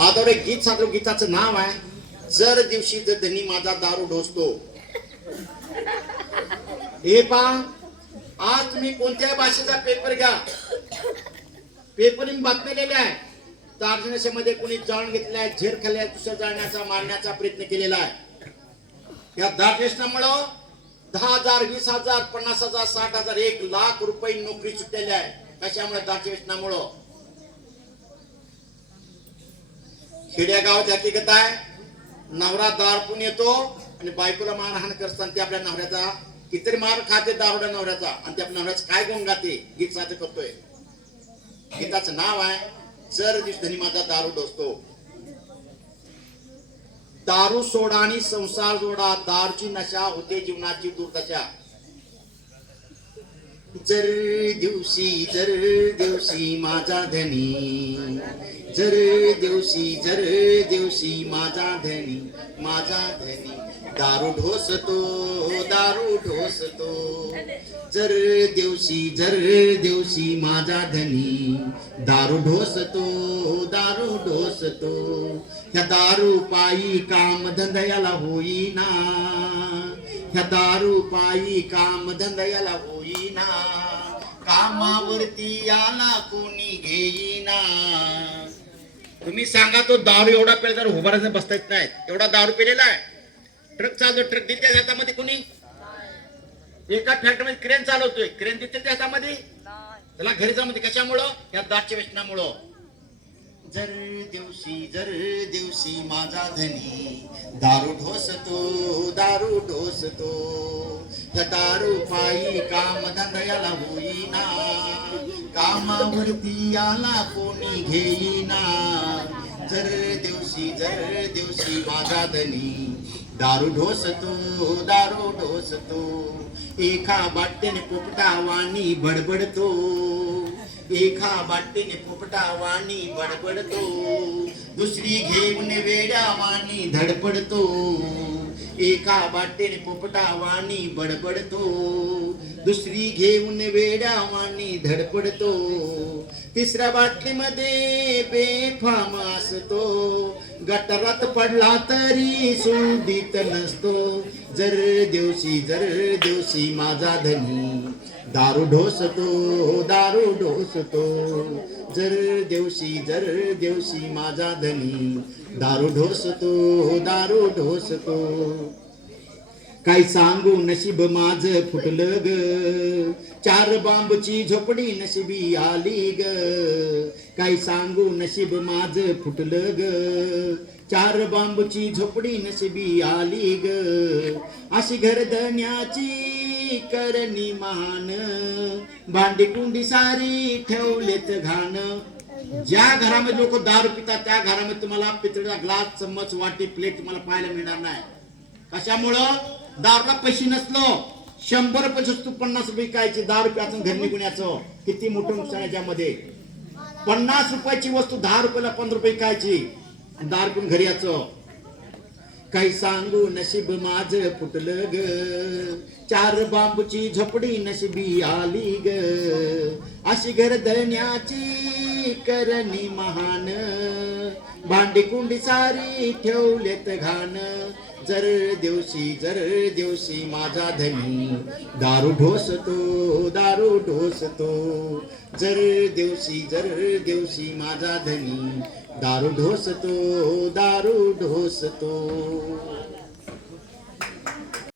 आता एक गीत साधो गीताचं नाव आहे जर दिवशी जर धनी माझा दारू ढोसतो. हे पा आज तुम्ही कोणत्याही भाषेचा पेपर घ्या. पेपर बातम्या लिहिल्या आहे. तारजनशामध्ये कोणी जाळून घेतलेला आहे झेर खाल्ल्या दुसऱ्या जाळण्याचा मारण्याचा प्रयत्न केलेला आहे. या दाट दहा हजार वीस हजार पन्नास हजार साठ हजार एक लाख रुपये नोकरी सुटलेली आहे. कशामुळे? दाट खेड्यागाव खेड्यागावात हकीकत आहे. नवरा दारपून येतो आणि बायकोला मारहाण करताना ते आपल्या नवऱ्याचा कितीतरी मार खाते दारोड्या नवऱ्याचा आणि त्या नवऱ्याचं काय गुण गाते गीत साध्य करतोय. गीताचं नाव आहे जर दिस धनी माझा दारू डोसतो. दारू सोडा आणि संसार जोडा दारूची नशा होते जीवनाची दुर्दशा. जर दिवशी जर दिवशी माझा धनी जर दिवशी जर दिवशी माझा धनी माझा धनी दारू ढोसतो दारू ढोसतो. जर दिवशी जर दिवशी माझा धनी दारू ढोसतो दारू ढोसतो. ह्या दारू पायी काम धंदयाला होईना. ह्या दारू पायी काम धंदयाला होईना. कामावरती याला कोणी घेईना. तुम्ही सांगा तो दारू एवढा पेला तर उभारायचं बसता येत नाही. एवढा दारू पेलेला आहे. ट्रक चालतो ट्रक दिल हातामध्ये कोणी? एका फॅक्टरीमध्ये क्रेन चालवतोय. क्रेन दिसते त्या हातामध्ये? त्याला घरी जामध्ये कशामुळं? या दाटच्या व्यसनामुळं जर दिवशी जर दिवशी माझा धनी दारू ढोसतो दारू ढोसतो. या दारू पायी काम धंदयाला होईना. कामावरती याला कोणी घेईना. जर दिवशी जर दिवशी माझा धनी दारू ढोसतो दारू ढोसतो. एका बाट्याने पोपटा वाणी बडबडतो. एका बाट्याने पोपटा वाणी बडबडतो. दुसरी घेऊन वेड्या वाणी धडपडतो. एका बाट्याने पोपटा वाणी बडबडतो. दुसरी घेऊन वेड्या वाणी धडपडतो. तिसऱ्या बाटलीमध्ये बेफाम असतो. गटारात पडला तरी सोडीत नसतो. जर दिवशी जर दिवशी माझा धनी दारू ढोसतो दारू ढोसतो. जर देवशी जर देवशी माझा धनी. दारू ढोसतो दारू ढोसतो. काय सांगू नशीब माझ फुटलं ग. चार बांबची झोपडी नशिबी आली ग. काय सांगू नशीब माझ फुटलं ग. चार बांबची झोपडी नशिबी आली ग. अशी घरधण्याची करणी मान. भांडी कुंडी सारी ठेवलेत घाण. ज्या घरामध्ये लोक दारू पितात त्या घरामध्ये तुम्हाला पितळीचा ग्लास चम्मच वाटी प्लेट तुम्हाला पाहायला मिळणार नाही. कशामुळं? दारूला पैसे नसलो. शंभर पैसे पन्नास रुपये कायची दहा रुपयाचं घर निघून याचं किती मोठं नुकसान याच्यामध्ये पन्नास रुपयाची वस्तू दहा रुपयाला पंधरा रुपये कायची आणि दहा रुपये घरी याचं काही सांगू नशीब माझ फुटलं ग. चार बांबूची झोपडी नशिबी आली ग. अशी घर धरण्याची करणी महान. भांडी कुंडी सारी ठेवलेत घाण. जर दिवशी जर दिवशी माझा धनी दारू ढोसतो दारू ढोसतो. जर दिवशी जर दिवशी माझा धनी दारू ढोसतो दारू ढोसतो.